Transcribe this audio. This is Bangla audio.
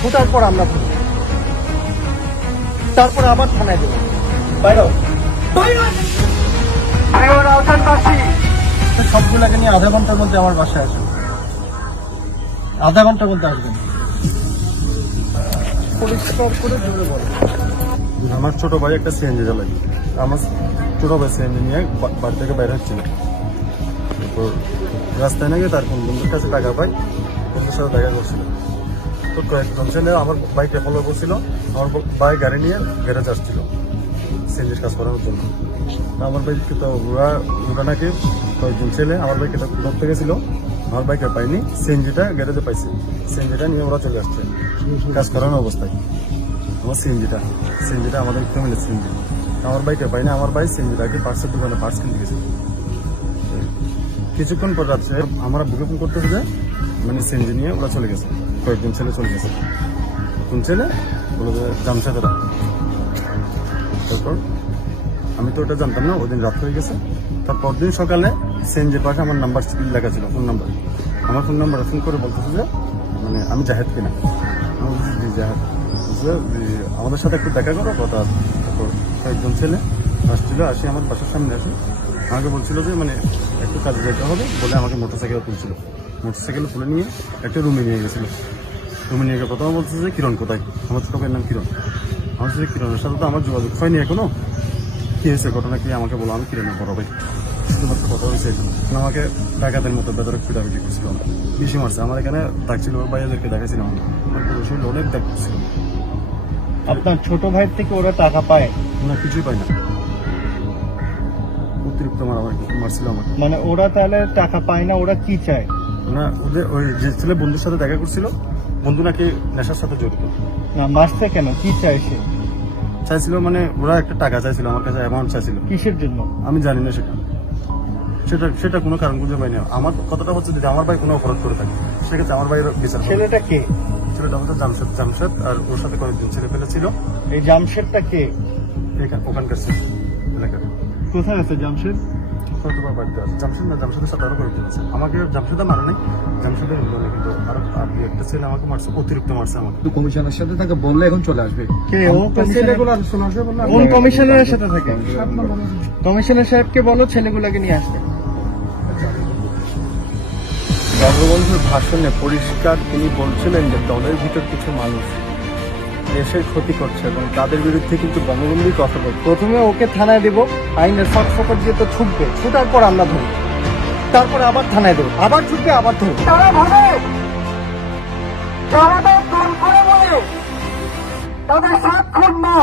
ছোটার পর আমরা ধরবো, তারপরে আবার থানায় দেবো। সবগুলাকে নিয়ে আধা ঘন্টার মধ্যে আমার বাসায় আসবে, আধা ঘন্টার মধ্যে আসবেন। পরিষ্কার করে জোরে বলো। আমার ছোট ভাই একটা সিএনজি চালায়, আমার ছোট ভাই সিএনজি নিয়ে বাড়ি থেকে বাইরে হচ্ছিল, তো রাস্তায় নাকি তার কোন বন্ধুর কাছে টাকা পাই, বন্ধুর সাথে দেখা করছিল। তো কয়েকজন ছেলে আমার বাইকে ফলো করছিল, আমার ভাই গাড়ি নিয়ে গ্যারেজ আসছিল সিএনজির কাজ করানোর জন্য। আমার বাইকে তো ওরা নাকি কয়েকজন ছেলে আমার বাইকে ধরতে গেছিল, আমার বাইকে পাইনি, সিএনজিটা গ্যারেজে পাইছে, সিএনজিটা নিয়ে ওরা চলে আসছে কাজ করানো অবস্থায়। আমার সিএনজিটা আমাদের ফ্যামিলির সিএনজি, আমার বাইকে পাইনি, আমার ভাই সিএনজিটাকে পার্টসের দোকানে পার্টস কিনতে গেছে। কিছুক্ষণ পর রাত্রে আমরা বুকে ফোন করতেছে যে মানে সিএনজি নিয়ে ওরা চলে গেছে, কয়েকজন ছেলে চলে গেছে। কোন ছেলে বলে যে জামশেদরা। তারপর আমি তো ওটা জানতাম না, ওই দিন রাত হয়ে গেছে। তারপর দিন সকালে সিএনজির পাশে আমার নাম্বার লেখা ছিল, ফোন নাম্বার। আমার ফোন নাম্বারে ফোন করে বলতেছে যে মানে আমি জাহেদ কিনা। আমি বলছি জি জাহেদ, আমাদের সাথে একটু দেখা করো কথা। তারপর কয়েকজন ছেলে আসছিল, আসি আমার বাসার সামনে আসে, আমাকে বলছিল যে মানে একটু কাজে যেতে হবে বলে আমাকে মোটরসাইকেল তুলছিল। মোটরসাইকেল তুলে নিয়ে একটা রুমে নিয়ে গেছিল। রুমে নিয়ে গিয়ে প্রথমে বলছে যে কিরণ কোথায়, আমার ছোট ভাইয়ের নাম কিরণ। আমার সাথে কিরণের সাথে তো আমার যোগাযোগ হয়নি এখনো, কি হয়েছে ঘটনা কি আমাকে বলো, আমি কিরণের বড় ভাই, শুধুমাত্র কথা হয়েছে। আমাকে ডাকাতের মতো বেদরক পিটাপিটি করছিল, বেশি মারছে। আমার এখানে ডাকছিল ভাইয়াদেরকে দেখাচ্ছিল, আমার পুরুষের অনেক দেখছিল। আপনার ছোট ভাইয়ের থেকে ওরা টাকা পায় না, কিছুই পাই না, অতিরিক্ত মারছিল আমাকে। মানে ওরা তাহলে টাকা পায় না, ওরা কি চায়? না, ওদের ওই যে ছেলে বন্ধুর সাথে দেখা করছিল, বন্ধু নাকি নেশার সাথে জড়িত। না, মারছে কেন, কি চায় সে? চাইছিল মানে ওরা একটা টাকা চাইছিল আমার কাছে, অ্যামাউন্ট চাইছিল। কিসের জন্য আমি জানি না সেটা কোনো কারণ খুঁজে পাইনি। আমার কথাটা হচ্ছে যদি আমার ভাই কোনো অপরাধ করে থাকে সেক্ষেত্রে আমার ভাইয়ের বিচার হবে। ছেলেটা কে? ছেলেটা হচ্ছে জামশেদ, আর ওর সাথে কয়েকজন ছেলে পেলে ছিল। এই জামশেদটা কে? ওখানকার ছিল এলাকার। কোথায় আছে জামশেদ? তোমার বাড়িতে আছে জামশেদ, না জামশেদের সাথে আরো কয়েকজন আছে। আমাকে জামশেদা মারে নাই, জামশেদের কিন্তু আরো একটা ছেলে আমাকে মারছে, অতিরিক্ত মারছে আমাকে। কমিশনের সাথে তাকে বললে এখন চলে আসবে। কে ও? কোন কমিশনারের সাথে থাকে? কমিশনার সাহেবকে বলো ছেলেগুলোকে নিয়ে আসতে। বঙ্গবন্ধুর ভাষণে পরিষ্কার তিনি বলছিলেন যে দলের ভিতর কিছু মানুষ দেশের ক্ষতি করছে এবং তাদের বিরুদ্ধে কিন্তু বঙ্গবন্ধুই কথা বল। প্রথমে ওকে থানায় দেবো, আইনের ফটফট দিয়ে তো ছুটবে, ছুটার পর আমরা ধরবো, তারপরে আবার থানায় দেবো, আবার ছুটবে, আবার ধরবো। তারা ভাবে তারা তো দল করে বলে তাদের সাক্ষর না।